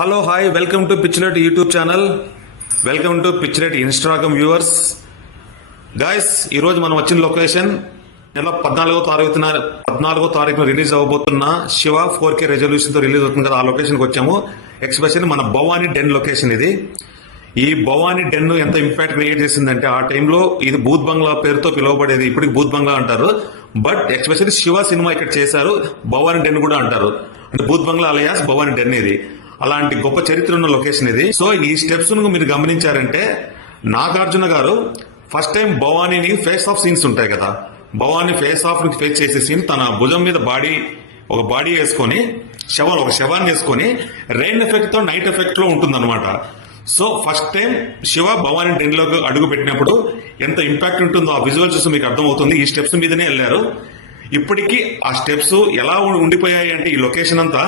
Hello hi welcome to Pichireddy YouTube channel, welcome to Pichireddy Instagram viewers. Guys, ఈరోజు మనం వచ్చిన location నెల 14వ తారీఖున రిలీజ్ అవబోతున్న శివ 4K రెజల్యూషన్ తో రిలీజ్ అవుతుంది కదా, ఆ లొకేషన్కి వచ్చాము. ఎక్స్పెషల్లీ మన భవానీ డెన్ లొకేషన్ ఇది. ఈ భవానీ డెన్ ఎంత ఇంపాక్ట్ క్రియేట్ చేసిందంటే, ఆ టైంలో ఇది భూత్ బంగ్లా పేరుతో పిలువబడేది, ఇప్పటికి భూత్ బంగ్లా అంటారు. బట్ ఎక్స్పెషల్లీ శివ సినిమా ఇక్కడ చేశారు, భవానీ డెన్ కూడా అంటారు. అంటే భూత్ బంగ్లా అలయాస్ భవానీ డెన్ ఇది. అలాంటి గొప్ప చరిత్ర ఉన్న లొకేషన్ ఇది. సో ఈ స్టెప్స్ మీరు గమనించారంటే, నాగార్జున గారు ఫస్ట్ టైం భవానీని ఫేస్ ఆఫ్ సీన్స్ ఉంటాయి కదా, భవానీ ఫేస్ ఆఫ్ ని ఫేస్ చేసే సీన్ తన భుజం మీద ఒక బాడీ వేసుకొని ఒక శవాన్ని వేసుకొని రెయిన్ ఎఫెక్ట్ తో నైట్ ఎఫెక్ట్ లో ఉంటుందన్నమాట. So first time Shiva Bhavani den లోకి అడుగు పెట్టినప్పుడు ఎంత ఇంపాక్ట్ ఉంటుందో ఆ విజువల్ చూస్తే మీకు అర్థమవుతుంది. ఈ స్టెప్స్ మీదనే వెళ్ళారు. ఇప్పటికీ ఆ స్టెప్స్ ఎలా ఉండిపోయాయి అంటే, ఈ లొకేషన్ అంతా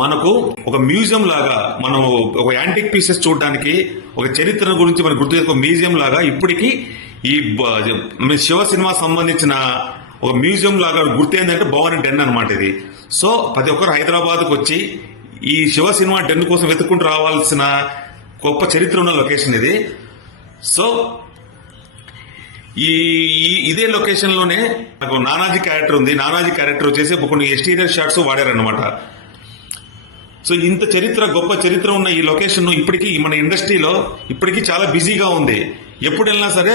మనకు ఒక మ్యూజియం లాగా, మనం ఒక యాంటిక్ పీసెస్ చూడడానికి, ఒక చరిత్ర గురించి మనకు గుర్తు ఒక మ్యూజియం లాగా ఇప్పటికీ ఈ శివ సినిమా సంబంధించిన ఒక మ్యూజియం లాగా గుర్తు ఏంటంటే భవానీ డెన్ అనమాట ఇది. సో ప్రతి ఒక్కరు హైదరాబాద్కు వచ్చి ఈ శివ సినిమా డెన్ కోసం వెతుక్కుంటూ రావాల్సిన గొప్ప చరిత్ర ఉన్న లొకేషన్ ఇది. సో ఇదే లొకేషన్ లోనే నాకు నానాజీ క్యారెక్టర్ ఉంది. నానాజీ క్యారెక్టర్ వచ్చేసి కొన్ని ఎక్స్టీరియర్ షాట్స్ వాడారనమాట. సో ఇంత గొప్ప చరిత్ర ఉన్న ఈ లొకేషన్ ఇప్పటికీ మన ఇండస్ట్రీలో ఇప్పటికీ చాలా బిజీగా ఉంది. ఎప్పుడు వెళ్ళినా సరే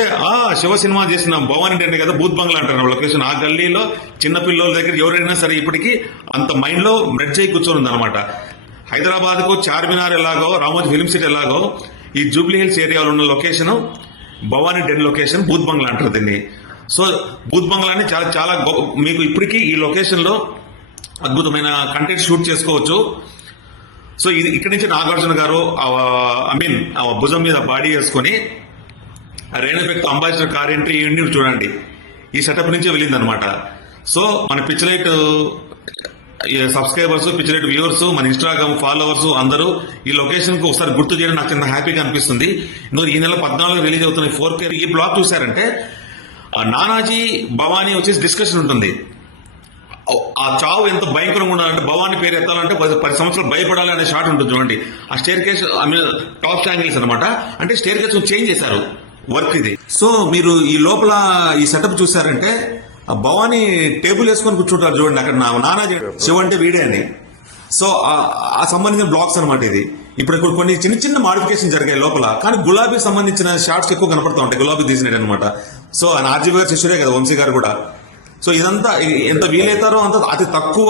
శివ సినిమా చేసిన భవానీ డెన్ కదా భూత్ బంగ్లా అంటారు లొకేషన్. ఆ గల్లీలో చిన్న పిల్లల దగ్గర ఎవరైనా సరే ఇప్పటికీ అంత మైండ్ లో మెడ్ చేయి కూర్చొని ఉంది అనమాట. హైదరాబాద్ కు చార్మినార్ ఎలాగో, రామోజీ ఫిల్మ్ సిటీ ఎలాగో, ఈ జూబ్లీ హిల్స్ ఏరియాలో ఉన్న లొకేషన్ భవానీ డెన్ లొకేషన్ భూత్ బంగ్లా అంటారు దీన్ని. సో భూత్ బంగ్లాని చాలా చాలా మీకు ఇప్పటికీ ఈ లొకేషన్ లో అద్భుతమైన కంటెంట్ షూట్ చేసుకోవచ్చు. సో ఇది ఇక్కడి నుంచి నాగార్జున గారు భుజం మీద బాడీ వేసుకొని rain effect ambassador car entry చూడండి, ఈ సెటప్ నుంచి వెళ్ళిందనమాట. సో మన పిచ్చిలైట్ సబ్స్క్రైబర్స్, పిచ్చిలైట్ వ్యూవర్స్, మన ఇన్స్టాగ్రామ్ ఫాలోవర్స్ అందరూ ఈ లొకేషన్ కు ఒకసారి గుర్తు చేయడం నాకు చిన్న హ్యాపీగా అనిపిస్తుంది. ఈ నెల 14 రిలీజ్ అవుతున్న 4K ఈ బ్లాగ్ చూసారంటే, నానాజీ భవానీ వచ్చేసి డిస్కషన్ ఉంటుంది. ఆ చావు ఎంత భయంకరంగా ఉండాలంటే, భవానీ పేరు ఎత్తాలంటే 10 సంవత్సరాలు భయపడాలి అనే షాట్ ఉంటుంది చూడండి. ఆ స్టేర్ కేస్ టాప్ యాంగిల్స్ అనమాట. అంటే స్టేర్ కేస్ చేంజ్ చేశారు వర్క్ ఇది. సో మీరు ఈ లోపల ఈ సెటప్ చూసారంటే, భవానీ టేబుల్ వేసుకొని కూర్చుంటారు చూడండి. అక్కడ నానాజీ శివ అంటే వీడే అని. సో ఆ సంబంధించిన బ్లాగ్స్ అనమాట ఇది. ఇప్పుడు కొన్ని చిన్న చిన్న మాడిఫికేషన్ జరిగాయి లోపల, కానీ గులాబీ సంబంధించిన షాట్స్ ఎక్కువ కనపడతా ఉంటాయి, గులాబీ తీసినట్టు అనమాట. సో ఆయన ఆర్జీవి గారు శిష్యుడే కదా, వంశీ గారు కూడా. సో ఇదంతా ఎంత వీలైతారో అంత అతి తక్కువ.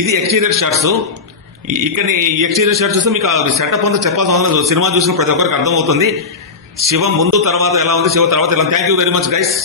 ఇది ఎక్స్టీరియర్ షాట్స్. ఇక్కడ ఈ ఎక్స్టీరియర్ షాట్స్ చూస్తే మీకు సెటప్ అంతా చెప్పాల్సిన సినిమా చూసిన ప్రతి ఒక్కరికి అర్థమవుతుంది. శివ ముందు తర్వాత ఎలా ఉంది, శివ తర్వాత ఎలా. Thank you very much guys.